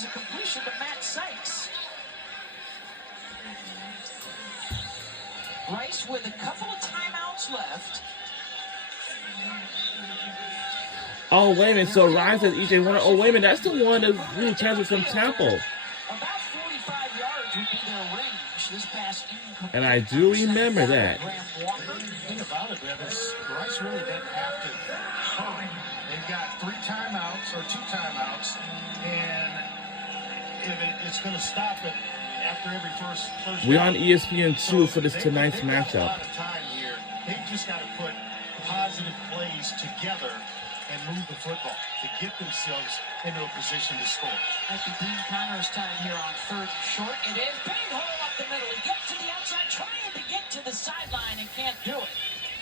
is a completion to Matt Sykes. Rice with a couple of timeouts left. Oh, wait a minute. So Rice has EJ Warner. Oh, wait a minute. That's the one that really transferred from Temple. About 45 yards would be their range. This pass incomplete. And I do remember that. The thing about it, Ben, is Rice really didn't have to hurry. They've got 3 timeouts or 2 timeouts, and it's going to stop it after every first We're down. on ESPN2 for this tonight's they've got matchup. a lot of time here. They've just got to put positive plays together and move the football to get themselves into a position to score. Might be Dean Connor's time here on 3rd and short. It is. Big hole up the middle. He gets to the outside, trying to get to the sideline and can't do it.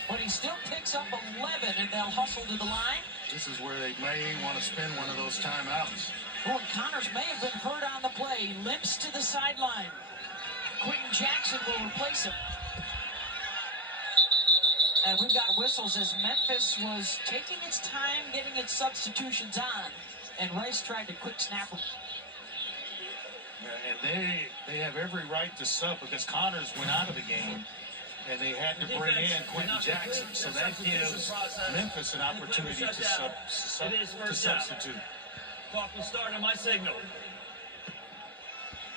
But he still picks up 11, and they'll hustle to the line. This is where they may want to spend one of those timeouts. Boy, Connors may have been hurt on the play. He limps to the sideline. Quentin Jackson will replace him. And we've got whistles as Memphis was taking its time getting its substitutions on. And Rice tried to quick snap them. And they have every right to sub because Connors went out of the game and they had to bring in Quentin Jackson. So that gives Memphis an opportunity to substitute. Clock will start on my signal.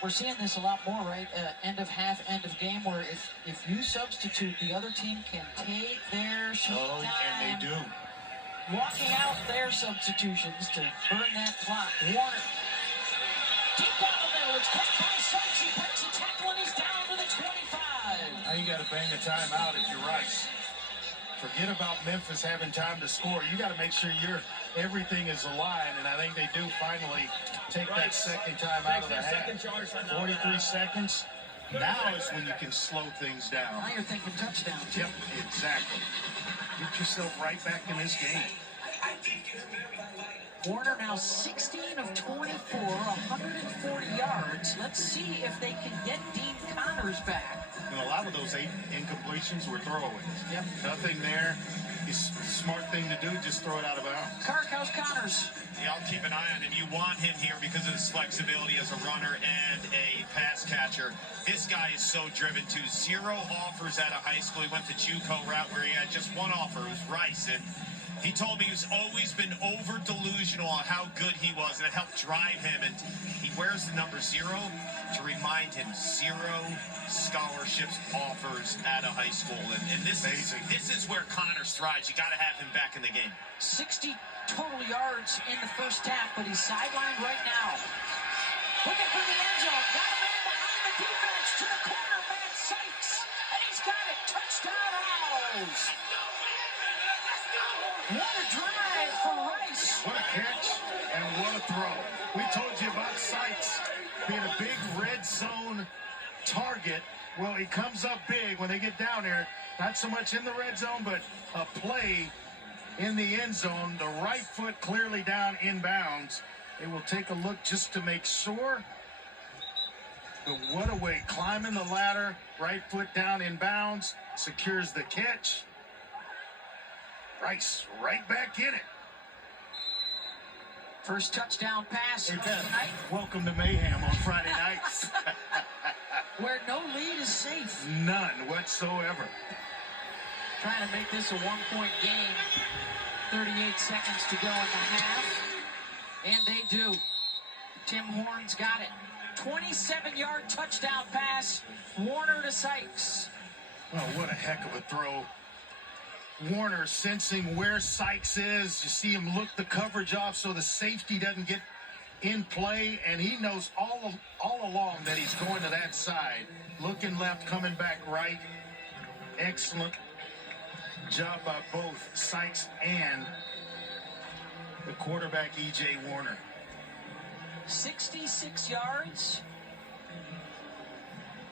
We're seeing this a lot more, right? End of half, end of game, where if you substitute, the other team can take their sweet time. And they do. Walking out their substitutions to burn that clock. Warner. Deep down the middle. It's caught by Sykes. He breaks the tackle and he's down to the 25. Now you got to bang a timeout if you're Rice. Forget about Memphis having time to score. You got to make sure everything is aligned, and I think they do finally take that second time out of the half. 43 seconds. Now is when you can slow things down. Now you're thinking touchdown. Yep, exactly. Get yourself right back in this game. Warner now 16 of 24, 140 yards. Let's see if they can get Dean Connors back. And a lot of those 8 incompletions were throwaways. Yep. Nothing there. It's a smart thing to do, just throw it out of bounds. Clark, how's Connors? Yeah, I'll keep an eye on him. You want him here because of his flexibility as a runner and a pass catcher. This guy is so driven too. 0 offers out of high school. He went the JUCO route where he had just 1 offer. It was Rice. And he told me he's always been over delusional on how good he was, and it helped drive him. And he wears the number 0 to remind him 0 scholarships offers out of high school. And this is where Connors thrives. You got to have him back in the game. 60 total yards in the first half, but he's sidelined right now. Looking for the end zone. Got a man behind the defense to the corner, Matt Sykes. And he's got it. Touchdown, Owls. What a drive for Rice. What a catch and what a throw. We told you about Sykes being a big red zone target. Well, he comes up big when they get down there. Not so much in the red zone, but a play in the end zone. The right foot clearly down inbounds. They will take a look just to make sure. But what a way. Climbing the ladder, right foot down inbounds, secures the catch. Rice right back in it. First touchdown pass Hey, of Ben, the night, welcome to Mayhem on Friday nights. where no lead is safe. None whatsoever. Trying to make this a one-point game. 38 seconds to go in the half. And they do. Tim Horn's got it. 27-yard touchdown pass. Warner to Sykes. Oh, what a heck of a throw. Warner sensing where Sykes is. You see him look the coverage off so the safety doesn't get in play, and he knows all along that he's going to that side. Looking left, coming back right. Excellent job by both Sykes and the quarterback, E.J. Warner. 66 yards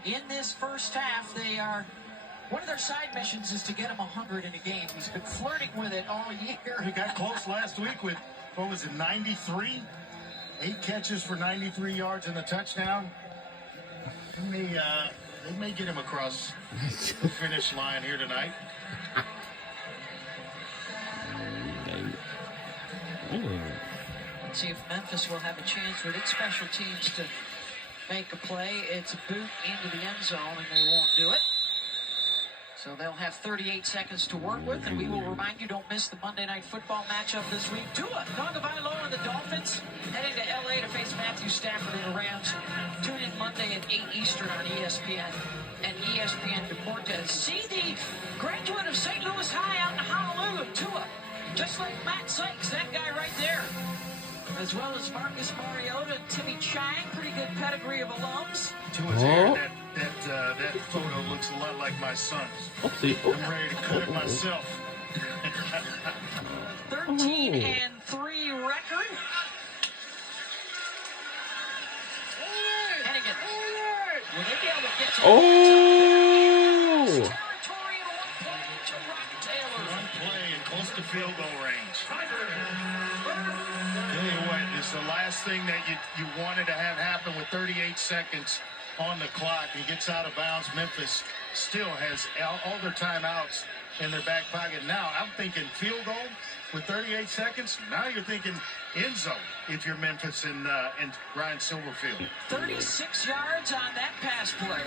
in this first half. They are, one of their side missions is to get him 100 in a game. He's been flirting with it all year. He got close last week with, what was it, 93? 8 catches for 93 yards and a touchdown. They may get him across the finish line here tonight. Let's see if Memphis will have a chance with its special teams to make a play. It's a boot into the end zone, and they won't do it. So they'll have 38 seconds to work with, and we will remind you, don't miss the Monday Night Football matchup this week. Tua Tagovailoa and the Dolphins heading to L.A. to face Matthew Stafford and the Rams. Tune in Monday at 8 Eastern on ESPN and ESPN Deportes. See the graduate of St. Louis High out in Honolulu, Tua. Just like Matt Sykes, that guy right there. As well as Marcus Mariota and Timmy Chang, pretty good pedigree of alums. Tua's hair, that photo looks a lot like my son's. Oopsie. I'm ready to cut it myself. 13-3 record. Hennigan. Will they be able to get to territory at 1 point to Rock Taylor? One play and close to field goal range. Tell you what, this is the last thing that you wanted to have happen with 38 seconds on the clock. He gets out of bounds. Memphis still has all their timeouts in their back pocket. Now, I'm thinking field goal with 38 seconds. Now you're thinking end zone if you're Memphis and Ryan Silverfield. 36 yards on that pass play.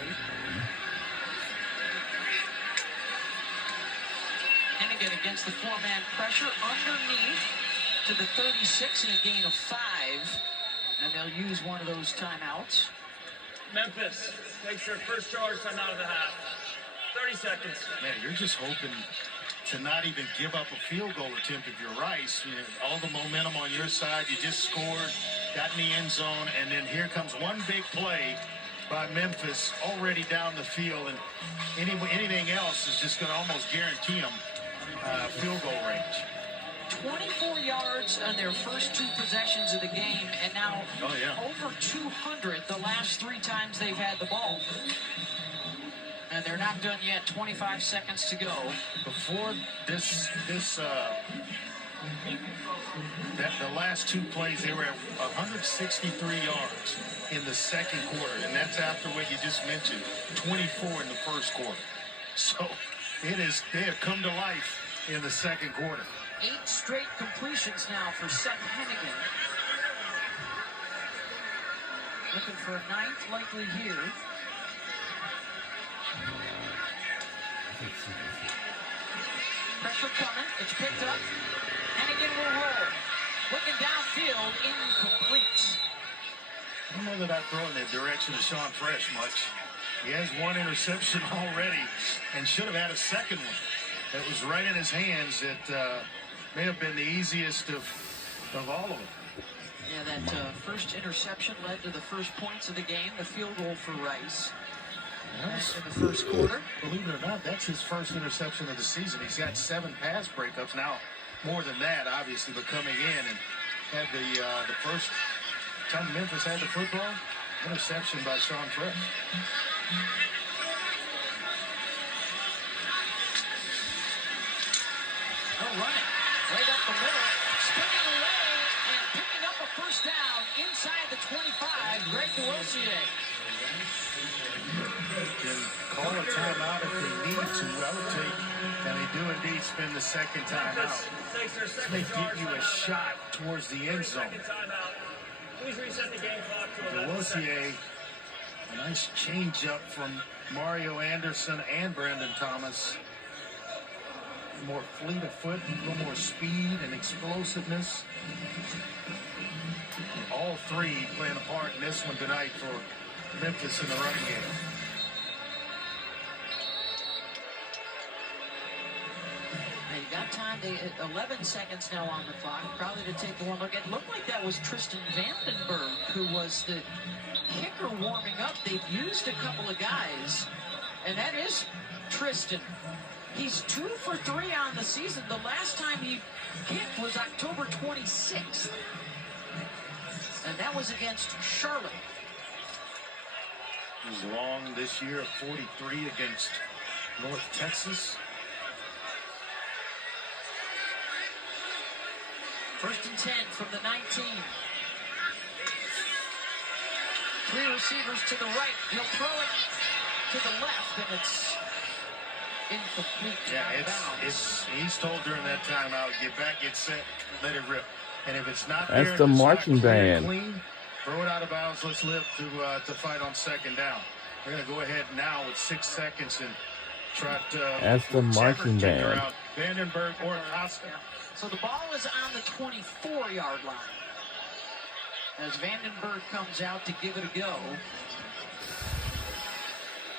Hennigan against the four-man pressure underneath to the 36 and a gain of 5. And they'll use one of those timeouts. Memphis takes their first charge timeout of the half. 30 seconds. Man, you're just hoping to not even give up a field goal attempt if you're Rice. You know, all the momentum on your side. You just scored, got in the end zone, and then here comes one big play by Memphis already down the field, and anything else is just going to almost guarantee them field goal range. 24 yards on their first 2 possessions of the game, and now over 200 the last 3 times they've had the ball. And they're not done yet. 25 seconds to go. Before the last 2 plays, they were at 163 yards in the second quarter, and that's after what you just mentioned, 24 in the first quarter. So they have come to life in the second quarter. 8 straight completions now for Seth Hennigan. Looking for a 9th likely here. Pressure coming. It's picked up. Hennigan will roll. Looking downfield, incomplete. I don't know that I'd throw in the direction of Sean Fresh much. He has 1 interception already and should have had a second one. That was right in his hands. It may have been the easiest of all of them. Yeah, that first interception led to the first points of the game, the field goal for Rice. In the first quarter. Believe it or not, that's his first interception of the season. He's got 7 pass breakups now, more than that, obviously, but coming in and had the first time Memphis had the football, interception by Sean Fresh. They'll run it right up the middle, spinning away and picking up a first down inside the 25. Greg DeRosier. Can call a timeout if they need to. I would take, and they do indeed spend the second timeout. This may give you a shot towards the end zone. Please reset the game clock to 11 DeRosier, a nice change up from Mario Anderson and Brandon Thomas. More fleet of foot, a little more speed and explosiveness. All 3 playing a part in this one tonight for Memphis in the running game. You got time. 11 seconds now on the clock. Probably to take one look. It looked like that was Tristan Vandenberg, who was the kicker warming up. They've used a couple of guys, and that is Tristan. He's 2 for 3 on the season. The last time he kicked was October 26th, and that was against Charlotte. He was long this year at 43 against North Texas. First and 10 from the 19. 3 receivers to the right. He'll throw it to the left, and it's incomplete. Yeah, he's told during that timeout, get back, get set, let it rip. And if it's not That's there, the and it's not marching clear band. clean, throw it out of bounds. Let's live to fight on second down. We're going to go ahead now with 6 seconds and try to That's the marching kicker band. out Vandenberg or Costa. So the ball is on the 24-yard line as Vandenberg comes out to give it a go.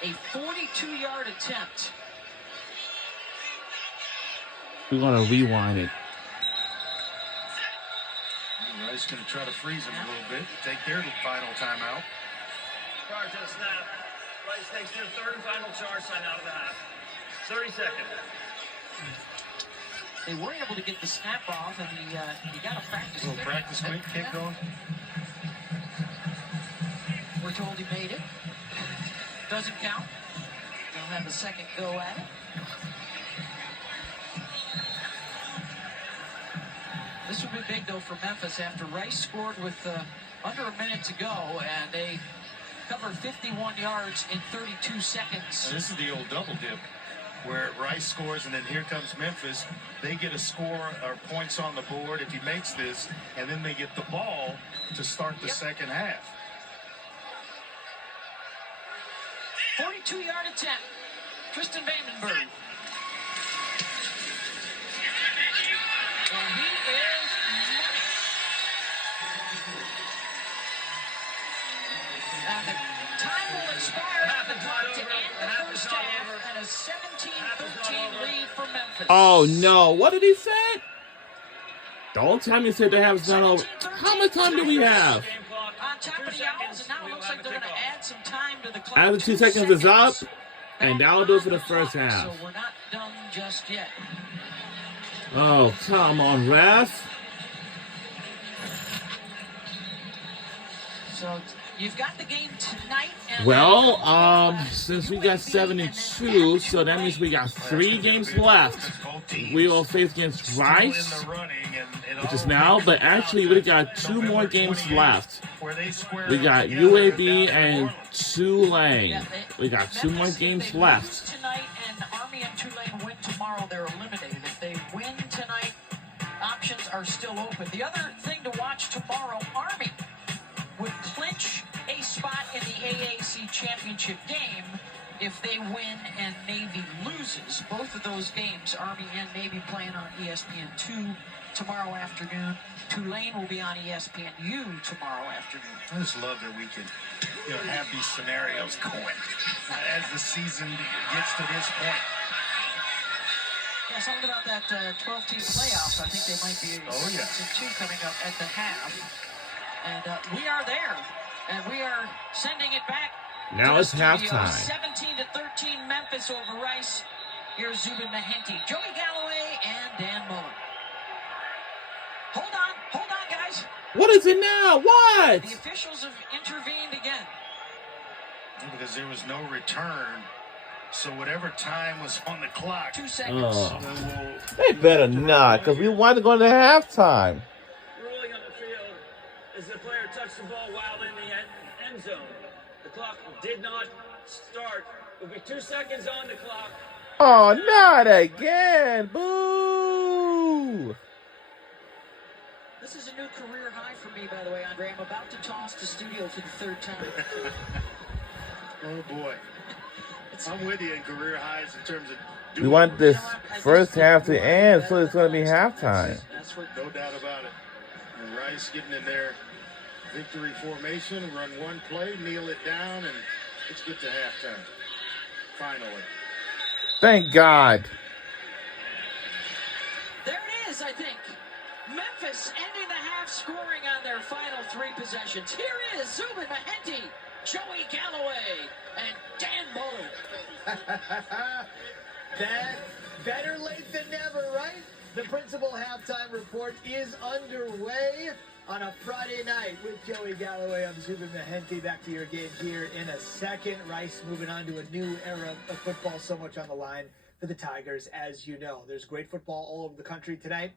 A 42-yard attempt. We're going to rewind it. Rice going to try to freeze him a little bit. Take their final timeout. Prior to the snap, Rice takes their third and final charge sign out of the half. 30 seconds. They were able to get the snap off, and he got a practice. A little practice kick going. We're told he made it. Doesn't count. They'll have a second go at it. This will be big, though, for Memphis after Rice scored with under a minute to go, and they covered 51 yards in 32 seconds. This is the old double dip where Rice scores, and then here comes Memphis. They get a score or points on the board if he makes this, and then they get the ball to start the second half. 42-yard attempt. Tristan Vandenberg. And he is money. And the time will expire at the clock to end the first half, and a 17-13 lead for Memphis. Oh, no. What did he say? Don't tell me he said the half's not over. How much time do we have? On top of the Owls, and now it looks like they're going to add some time to the clock. After 2 seconds is up, and that'll do it for the first half. So we're not done just yet. Oh, come on, ref. So you've got the game tonight. And Well, since we got 7-2, so that means we got 3 games left. We will face against Rice, which is now, but actually we got 2 more games left. We got UAB and Tulane. We got 2 more games left. Tonight, and Army and Tulane win tomorrow, they're eliminated. If they win tonight, options are still open. The other thing to watch tomorrow, Army would clinch a spot in the AAC championship game if they win and Navy loses. Both of those games, Army and Navy, playing on ESPN2 tomorrow afternoon. Tulane will be on ESPNU tomorrow afternoon. I just love that we can have these scenarios going as the season gets to this point. Yeah, something about that 12-team playoffs. I think they might be 6-2 coming up at the half. And we are there. And we are sending it back. Now it's halftime. 17-13 Memphis over Rice. Here's Zubin Mehenti, Joey Galloway, and Dan Mullen. Hold on, guys. What is it now? What? The officials have intervened again. Because there was no return. So whatever time was on the clock. 2 seconds. Oh. They better not, because we want to go into halftime. Ruling on the field is the player touched the ball while in the end zone. The clock did not start. It will be 2 seconds on the clock. Oh, not again. Boo. This is a new career high for me, by the way, Andre. I'm about to toss the studio for the 3rd time. Oh, boy. I'm with you in career highs in terms of... We want this first half to end, so it's going to be halftime. No doubt about it. And Rice getting in their victory formation, run one play, kneel it down, and let's get to halftime. Finally. Thank God. There it is, I think. Memphis ending the half scoring on their final 3 possessions. Here is Zubin Mehenti, Joey Galloway, and Dan Mullen. That better late than never, right? The principal halftime report is underway on a Friday night with Joey Galloway. I'm Zubin Mehenti. Back to your game here in a second. Rice moving on to a new era of football. So much on the line for the Tigers, as you know. There's great football all over the country tonight.